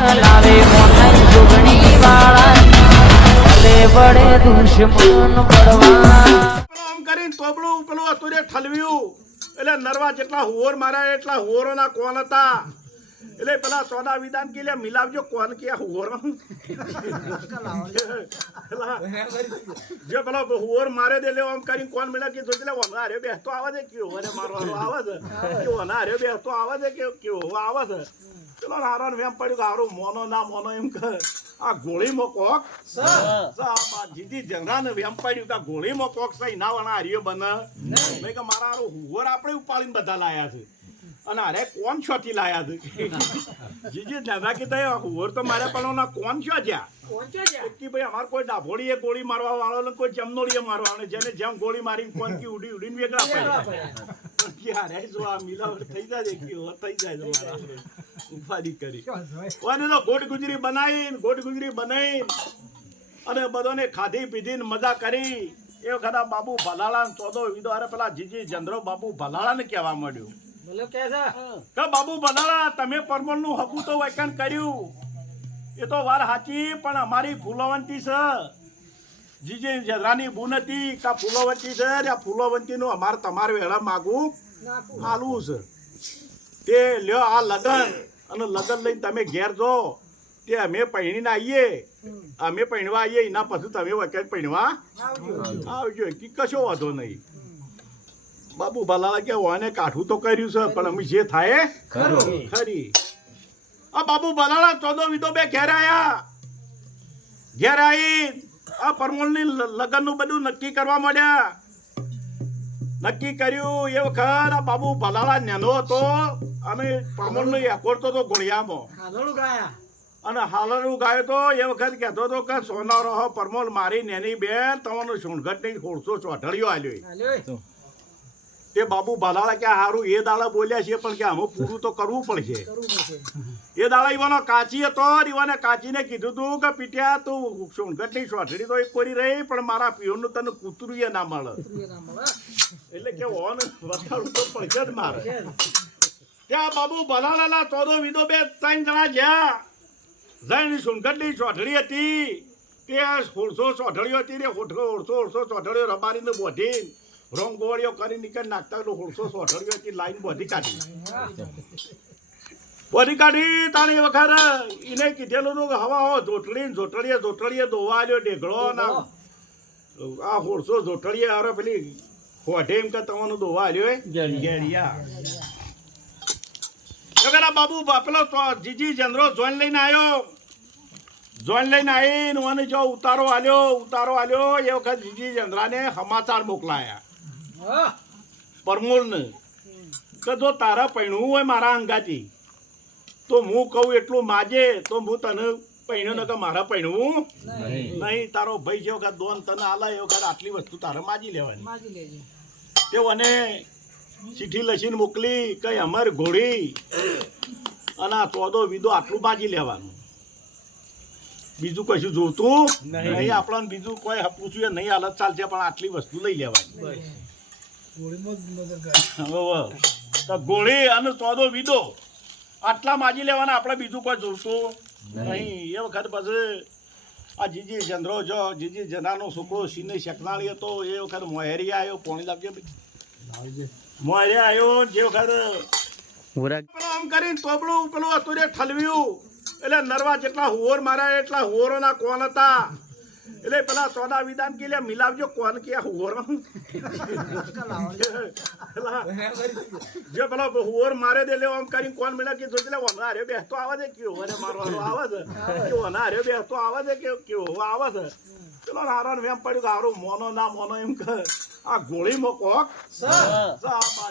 લાવે મોનાઈ જોગણી વાળા લે વડે દુશ્મન પડવા આમ કરીને તોબડું પેલું હતું રે ઠલવ્યું એટલે નરવા જેટલા હોર માર્યા એટલા હોરોના કોણ હતા એટલે પેલા સોદા વિધાન કે મિલાવજો કોણ કે હોર જો પેલો હોર મારે દે લેવો આમ કરીને કોણ મિલા કીધું એટલે વનારે બેસતો આવે છે કેવો અને મારવાનો આવે છે કે વનારે બેસતો આવે છે કે કેવો આવે છે પેલો હારો એમ પડ્યું કે હારું મોનો ના મોનો એમ કે આ ગોળીમાં કોક જીતી જંગરાને વેમ પડ્યું કે ગોળીમાં કોક સહી ના વણા હારીઓ બને મેં કે મારા હારું હોર આપણે ઉપાડીને બધા લાયા છે અને અરે કોણ છોથી લાયા છે જીજી જંગરા કીધા હોર તો મારે પણ કોણ છો જ્યાં કે ભાઈ અમારે કોઈ ડાભોળીએ ગોળી મારવા વાળો કોઈ જમનોળીએ મારવા વાળો જેને જેમ ગોળી મારી કોણ કી ઉડી ઉડીને વેગળા પડ્યા અરે જો આ મિલાવટ થઈ જાય કે થઈ જાય તમારા ઉપાડી કરી અને તો ગોટ ગુજરી બનાવી અને બધાને ખાધી પીધી મજા કરી એ વખત બાબુ ભલાળા ચોદો વિધો અરે પેલા જીજી જંદ્રો બાબુ ભલાળા ને કહેવા માંડ્યું કે બાબુ ભલાળા તમે પરમળ નું હકું તો વૈકન કર્યું એ તો વાર સાચી પણ અમારી ફૂલવંતી છે જીજી જંદ્રાની બૂન હતી કા ફૂલવંતી છે આ ફૂલવંતી નું અમારે તમારે વેળા માગું હાલવું છે તે લ્યો આ લગન અને લગન લઈને તમે ઘેર જો તે અમે પૈણીને આવીએ અમે પૈણવા આવીએ એના પછી તમે વખત પૈણવા આવજો કે કશો વાંધો નહીં બાબુ ભલાલા કે વાને કાઠું તો કર્યું છે પણ અમે જે થાય ખરી આ બાબુ ભલાલા ચોદો વિધો બે ઘેર આવી આ પરમોલની લગનનું બધું નક્કી કરવા માંડ્યા નક્કી કર્યું એ વખત આ બાબુ ભલાલા નેનો હતો અને પરમોલનો એકોડતો તો ગોળિયામાં અને હાલનું ગાયો તો એ વખત કહેતો હતો કે સોના રહો પરમોલ મારી નેની બેન તમારો સુણઘટ નહીં ખોડસો ચોઢળિયો આલ્યો તે બાબુ ભલાલા કે હારું એ દાડા બોલ્યા છે પણ કે આમાં પૂરું તો કરવું પડશે એ દાડા ઈવાનો કાચી હતો ઈવાને કાચીને કીધું તું કે પીટ્યા તું સુણઘટ ની ચોઢળી તો એક કોરી રહી પણ મારા પિયોનું તને કૂતરું ના મળે એટલે કે ઓન વસાડું તો પડશે જ મારે ત્યાં બાબુ ભલાલાના ચોદો વિધો બે ત્રણ જણા જ્યાં જઈને સુનગઢની ચોઢળી હતી તે 1600 ચોઢળીઓ હતી રે 1600 ચોઢળીઓ રબારીને બોધી રોંગોળીઓ કરી નીકળી નાખતા 1600 ચોઢળીઓ હતી લાઈન બોધી કાઢી તાણી વખત એને કીધેલું હતું કે હવા હો જોટળીએ દોવા લ્યો ઢેગળો ના આ 1600 જોટળીએ અરે પેલી હોઢે એમ કે તમારું દોવા લ્યો ગેડિયા બાબુ પેલો જીજી જંદ્રો જોઈન લઈને આવીને મને જો ઉતારો આલ્યો એ વખત જીજી જંદ્રાને સમાચાર મોકલાયા પરમોલને કે જો તારા પૈણું હોય મારા અંગાથી તો હું કહું એટલું માજે તો હું તને પૈણ્યો ને કે મારા પૈણવું નહીં તારો ભાઈ જે વખત દોન તને આલા એ વખત આટલી વસ્તુ તારે માજી લેવાની તે મને ચીઠી લખીને મોકલી કઈ અમારી ઘોડી અને આ ચોદો વિધો આટલું બાજી લેવાનું બીજું કશું જોતું નહીં આપણને બીજું કોઈ પૂછ્યું નહીં હાલત ચાલશે પણ આટલી વસ્તુ લઈ લેવાની ગોળી અને ચોદો વિધો આટલા માજી લેવાના આપણે બીજું કોઈ જોતું નહીં એ વખત પછી આ જીજી ચંદ્રો જો જીજી જનાનો છોકરો સિને શકનાળી હતો એ વખત મોહેરી આવ્યો પોણી લાવજો મોહેરી આવ્યો જે વખત આમ કરીને તોબડું પેલું હતું રે ઠલવ્યું એટલે નરવા જેટલા હોર માર્યા એટલા હોરોના કોણ હતા એટલે પેલા સોદા વિધાન કે મિલાવજો કોણ કે હોર જો પેલો હોર મારે દે લેવો આમ કરીને કોણ મિલા કીધું એટલે વનારે બેસતો આવે છે કેવો અને મારવાનો આવે છે વનારે બેસતો આવે છે કે કેવો આવે છે પેલો હારો વેમ પડ્યું કે હારું મોનો ના મોનો એમ કે આ ગોળીમાં કોક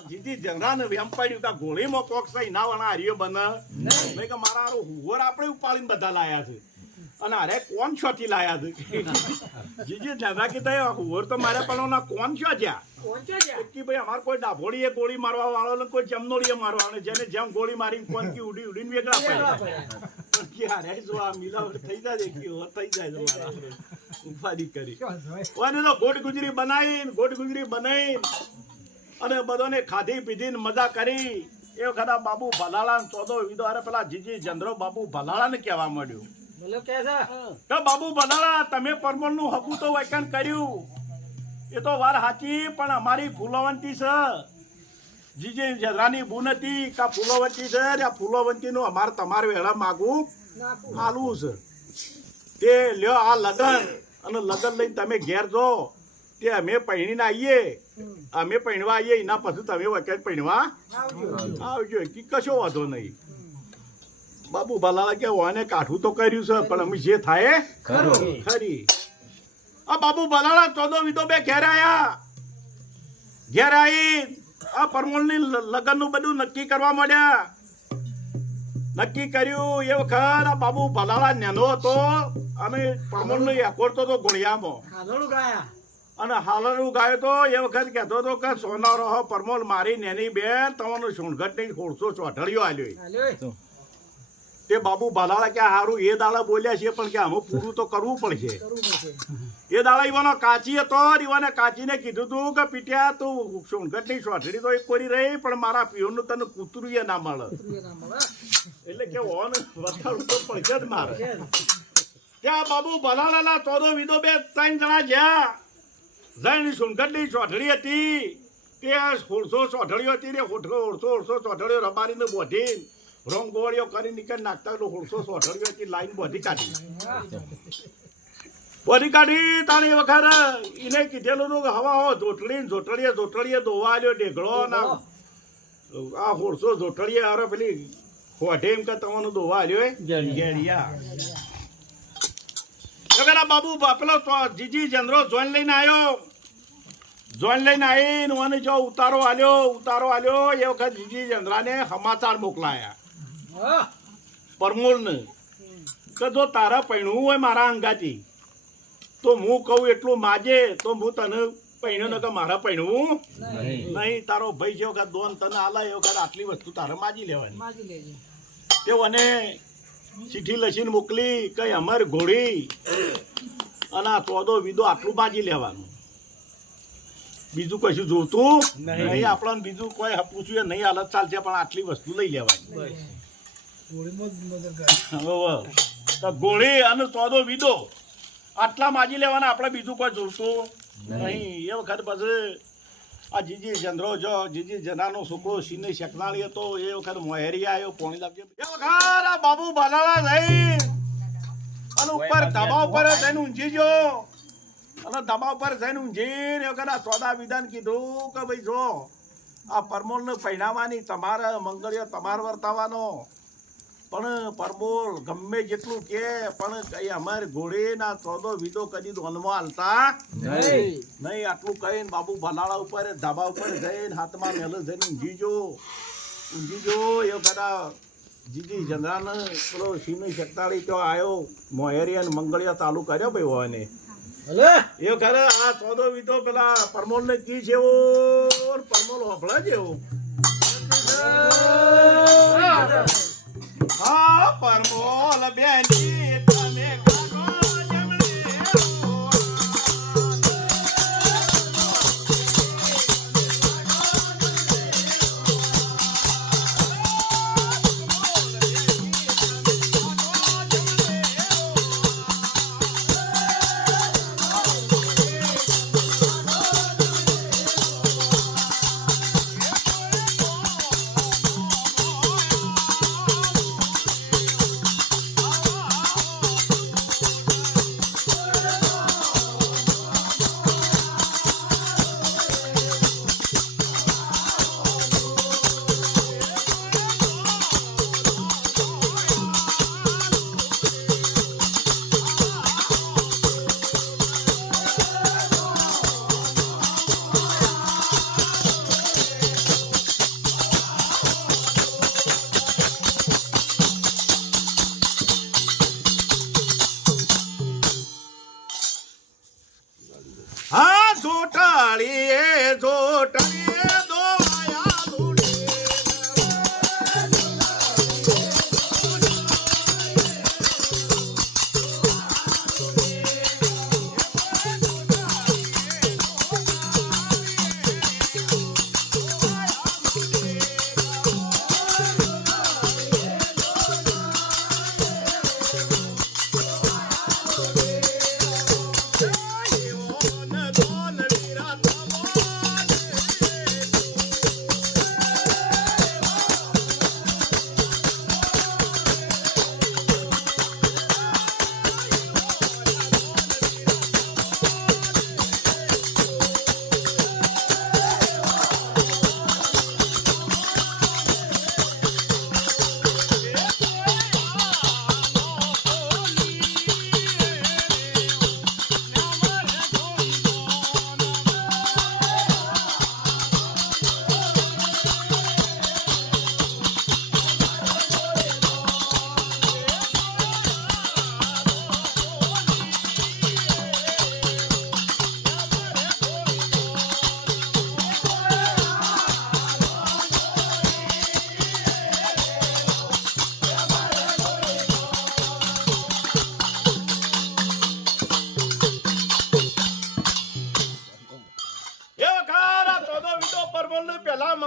જીતી જંગરાને વેમ પડ્યું કે ગોળીમાં કોક સહી ના વણા હારીઓ બને મેં કે મારા હારું હોર આપણે ઉપાડીને બધા લાયા છે અને અરે કોણ છોથી લાયા છે જીજી જંગરા કીધા હોર તો મારે પણ કોણ છો જ્યાં કે ભાઈ અમારે કોઈ ડાભોળીએ ગોળી મારવા વાળો કોઈ જમનોળીએ મારવા વાળો જેને જેમ ગોળી મારી કોણ કી ઉડી ઉડીને વેગળા પડ્યા અરે જો આ મિલાવટ થઈ જાય કે થઈ જાય તમારા ઉપાડી કરી અને તો ગોટ ગુજરી બનાવી અને બધાને ખાધી પીધી મજા કરી એ વખત આ બાબુ ભલાળા ને ચોદો વિદો અરે પેલા જીજી જંદરો બાબુ ભલાળા ને કહેવા મળ્યું બોલો કે છે કે બાબુ ભલાળા તમે પરમોલ નું હકું તો વૈકન કર્યું એ તો વાર સાચી પણ અમારી ફૂલવંતી છે જીજી જદરાની બૂન હતી કા ફૂલવંતી છે આ ફૂલવંતી નું અમારે તમારે વેળા માગું હાલવું છે તે લ્યો આ લગન અને લગન લઈને તમે ઘેર જો તે અમે પૈણીને આવીએ અમે પૈણવા આવીએ એના પછી તમે વખત પૈણવા આવજો કે કશો વાંધો નહીં બાબુ ભલાલા કે ઓને કાઠું તો કર્યું છે પણ અમે જે થાય ખરી આ બાબુ ભલાલા ચોદો વિદો બે ઘેર આયા ઘેર આવી આ પરમોલની લગનનું બધું નક્કી કરવા માંડ્યા નક્કી કર્યું એ વખત આ બાબુ ભલાલા નેનો હતો અને પરમોલનો એકોરતો તો ગોળિયામાં હાલોડું ગાયા અને હાલરું ગાયો તો એ વખત કહેતો હતો કે સોના રહો પરમોલ મારી નેની બેન તમારો સોનગઢ ની 1600 ચોઠડીઓ આલ્યો હાલ્યો તે બાબુ ભલાલા કે હારું એ દાડા બોલ્યા છે પણ કે આમાં પૂરું તો કરવું પડશે કરવું પડશે એ દાડા ઈવાનો કાચી હતો ઈવાને કાચીને કીધું તું કે પીટ્યા તું સોનગઢ ની ચોઠડી તો એક કોરી રહી પણ મારા પિયોનું તને કૂતરું એ ના મળે એટલે કે ઓન વથાડું તો પડશે જ મારે ત્યાં બાબુ ભલાલાના ચોદો વિદો બે 3 જણા જ્યાં જઈને સોનગઢની ચોઠડી હતી તે 1600 ચોઠડીઓ હતી રે 1600 ચોઠડીઓ રબારીને બોધી રોંગ ગોળીઓ કરી નીકળ નાખતા 1600 ચોઠડીઓ હતી લાઈન બોધી કાઢી તાણી વખત એને કીધેલું હતું કે હવા હો જોટડીએ દોવા આવ્યો ડેગડો ના આ 1600 જોટડીએ અરે પેલી હોઠે એમ કે તમારું દોવા આવ્યો ગેડિયા બાબુ પેલો જીજી જંદરો જોઈન લઈને આવ્યો આવીને જો ઉતારો આલ્યો એ વખત જીજી જંદરાને સમાચાર મોકલાયા પરમોલને કે જો તારા પૈણું હોય મારા અંગાથી તો હું કહું એટલું માજે તો હું તને પૈણ્યો ને કે મારા પૈણવું નહીં તારો ભાઈ છે વખત દોન તને આલા એ વખત આટલી વસ્તુ તારે માજી લેવાની તેઓને ચીઠી લખીને મોકલી કઈ અમાર ઘોડી અને આ ચોદો વિદો આટલું બાજી લેવાનું બીજું કશું જોતું નહીં આપણને બીજું કોઈ પૂછ્યું નહીં હાલત ચાલશે પણ આટલી વસ્તુ લઈ લેવાની ઘોડી અને ચોદો વિદો આટલા માજી લેવાના આપણે બીજું કોઈ જોતું નહીં એ વખત પછી આ જીજી ચંદ્રો જો જીજી જનાનો છોકરો સિને શકનાળી હતો એ વખત મોહેરી આવ્યો પોણી લાગજો એ વખત આ બાબુ ભલાળા જઈ અને ઉપર ધાબા ઉપર જઈને ઊંઘી ગયો અને ધાબા ઉપર જઈને ઊંઘીને એ વખત આ ચોદા વિધાન કીધું કે ભાઈ જો આ પરમોલને પહેરાવાની તમારે મંગળીઓ તમારે વર્તાવાનો પણ પરમોલ ગમે જેટલું કે પણ કઈ અમારે ઘોડીના ચોદો વિદો કદી દોનમાં હાલતા નહીં આટલું કહીને બાબુ ભલાળા ઉપર ધાબા ઉપર જઈને હાથમાં મેલે જઈને ઊંઘી જો એ કદા જીજી જંદરાને પેલો સિંહની શકતાળી ત્યાં આવ્યો મોહેરી અને મંગળિયા ચાલુ કર્યો ભાઈ હોવાને એ ખરે આ ચોદો વિદો પેલા પરમોલ ને કી છે એવો પરમોલ હોફળા છે એવો હા પરમોલ બેની તમે હા જોટાળીએ દોવાયા લૂડે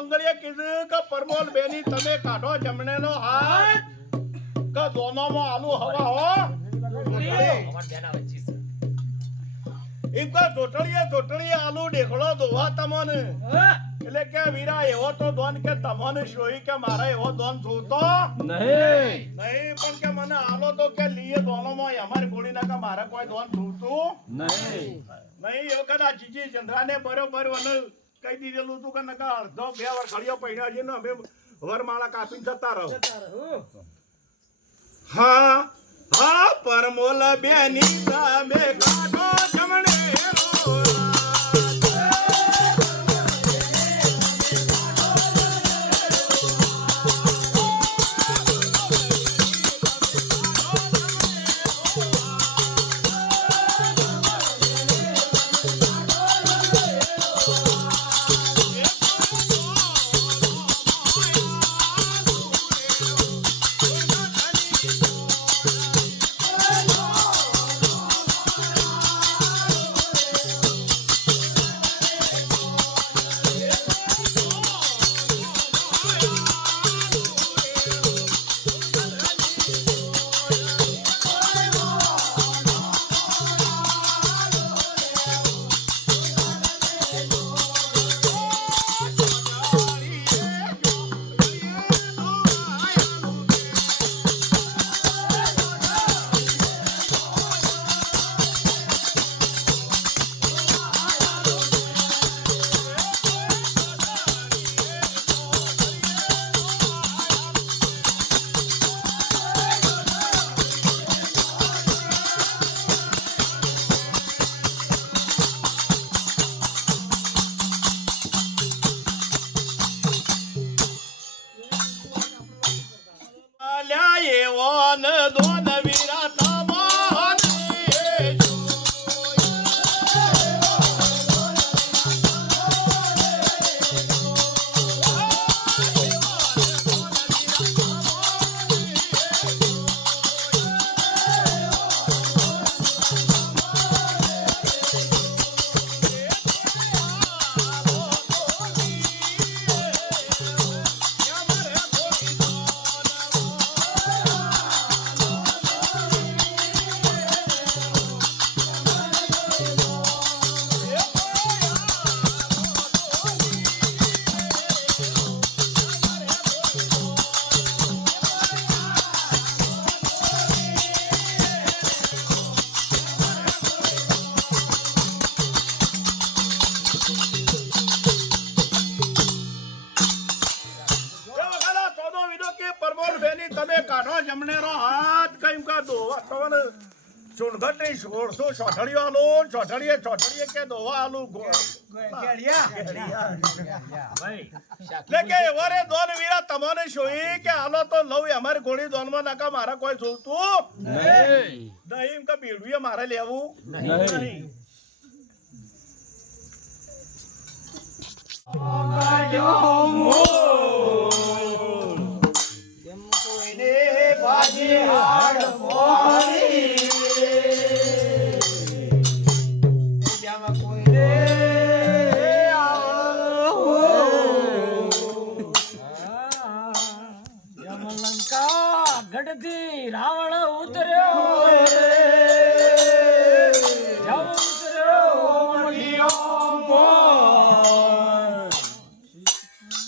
મંગળીએ કીધું કે પરમોલ બેની તમે કાઢો જમણેનો હાથ કે દોનોમાં આલુ હવા હો એમ કે ચોટડીએ આલુ દેખડો દોવા તમને એટલે કે વીરા એવો તો દોન કે તમને શોઈ કે મારા એવો દોન જોતો નહીં પણ કે મને આલો તો કે લીએ દોનોમાં અમારી ગોળી ના કે મારે કોઈ દોન જોતું નહીં એ વખત આ જીજી ચંદ્રાને બરોબર મને કહી દીધેલું હતું કે નકા અડધો 2 વાર ઘડિયો પડ્યા છે ને અમે વરમાળા કાપીને જતા રહો હા પરમોલ બેની તમે કાઢો જમણે દોન વીરા તમે કાઢો જમણેરો હાથ કઈમ કા દોવા તમને સુણગટની સોળસો ચોઠડીઓ આલો ચોઠડીએ કે દોવા આલુ કે એવારે દોન વીરા તમને શોઈ કે આલો તો લવ અમારી ગોળી દોનમાં નાકા મારા કોઈ જોતું નહીં કે બેડવીએ મારે લેવું નહીં ગઢથી રાવણ ઉતર્યો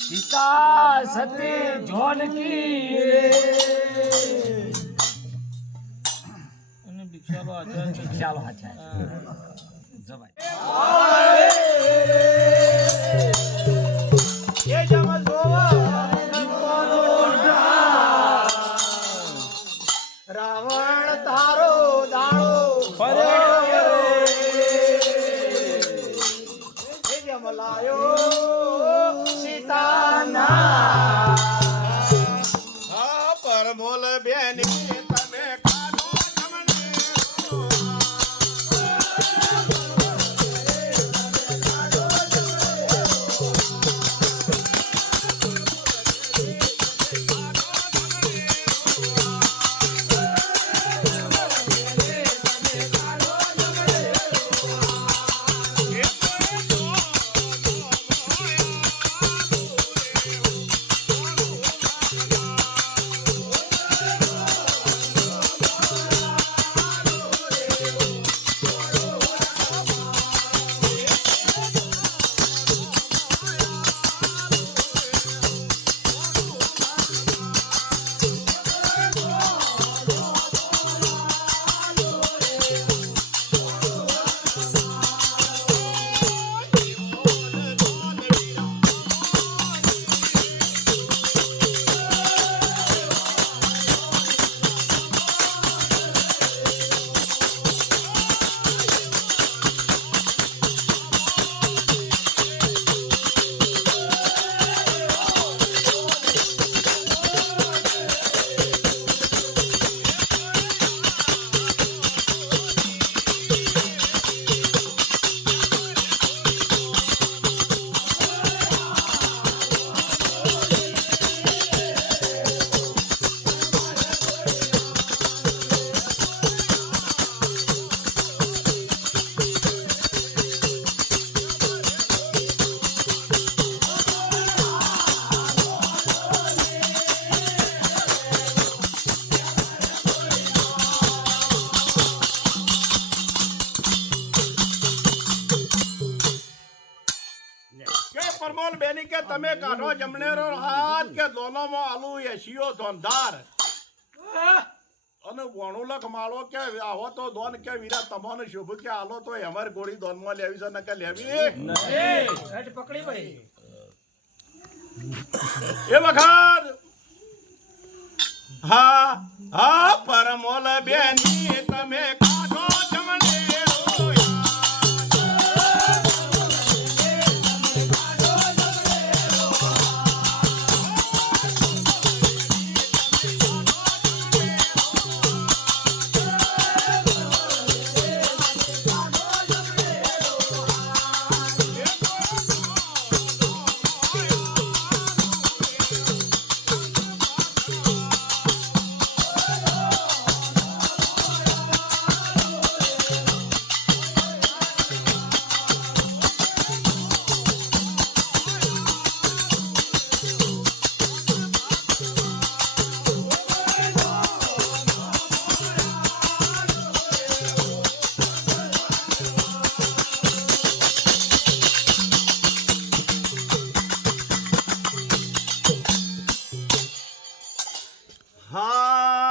સીતા સતી જોનકી અને ભિક્ષાલો રાવણ તારો દાણો જમલાયો સીતાના પરમોલ બેની તમે કાઢો જમણેરો પરમોલ બેની કે તમે કાઢો જમણેરો હાથ કે દોનોમાં આલુ એશિયો ધોંધાર અને વણુલક માળો કે આવો તો દોન કે વીરા તમને શુભ કે આલો તો અમાર ગોળી દોનમાં લેવી છે નકે લેવી હેઠ પકડી ભાઈ એ વખત હા હા પરમોલ બેની તમે કાઢો જમણેરો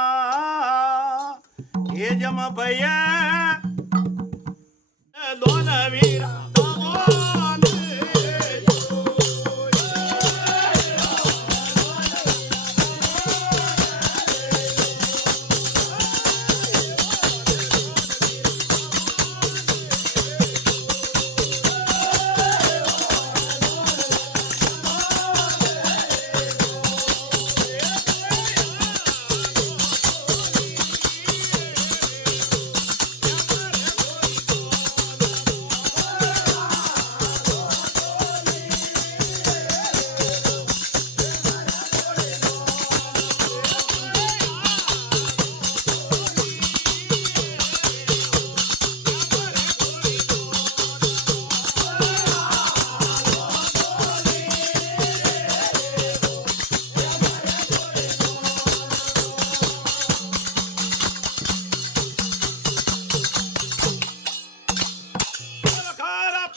હા એ જમ ભૈયા દોન વીરા દોન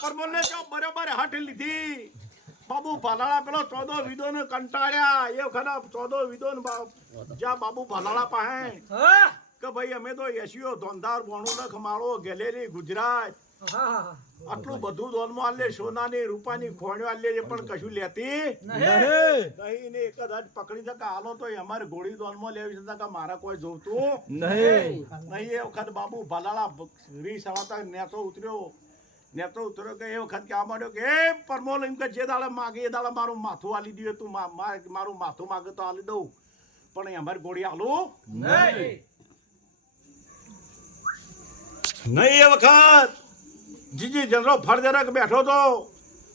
પરમોલને જો બરોબર હાથ લીધી બાબુ ભાલાળા પેલો ચોદો વિદો ને કંટાળ્યા એ ખરા ચોદો વિદો ને જ્યાં બાબુ ભાલાળા પાસે હા કે ભાઈ અમે તો એશિયો ધોંધાર બોણુલક માળો ગેલેરી ગુજરાત હા આટલું બધું દોનમાં આલે સોનાની રૂપાની ખોણ્યો આલે એ પણ કશું લેતી નહીં ને એક જ હાથ પકડી શકે હાલો તો અમારે ગોળી દોનમાં લેવી છે કે મારા કોઈ જોતું નહીં એ વખત બાબુ ભાલાળા રી સવાતા નેતો ઉતર્યો કે એ વખત કહેવા માંડ્યો કે એ પરમોલ એમ કે જે દાડે માગે એ દાડે મારું માથું આલી દે તું મારું માથું માગે તો આલી દઉં પણ અમારી ગોળી આલું નહીં એ વખત જીજી જનરો ફળદરક બેઠો તો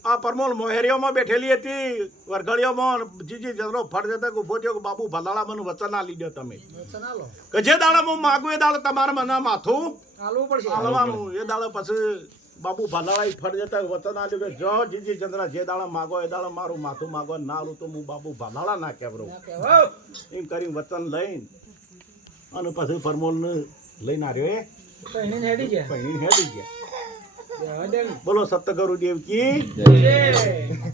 આ પરમોલ મોહેરીઓમાં બેઠેલી હતી વરઘડીઓમાં જીજી જનરો ફળદરક ઉભો થયો કે બાબુ ભલાળા મને વચન આલી દો તમે કે જે દાડે હું માગું એ દાડે તમારે મને માથું આલવું પડશે આલવાનું એ દાડે પછી બાબુ ભલાળા ફળ જતા વચન આલ્યું કે જો જીજી ચંદ્ર જે દાડા માગો એ દાડા મારું માથું માગો ના આલું તો હું બાબુ ભલાળા ના કહેવરું એમ કરી વચન લઈને અને પછી પરમોલને લઈને આવ્યો એ પહેણીને હેડી ગયા પહેણીને હેડી ગયા જવા દે ને. બોલો સત્યગુરુ દેવ કી જય.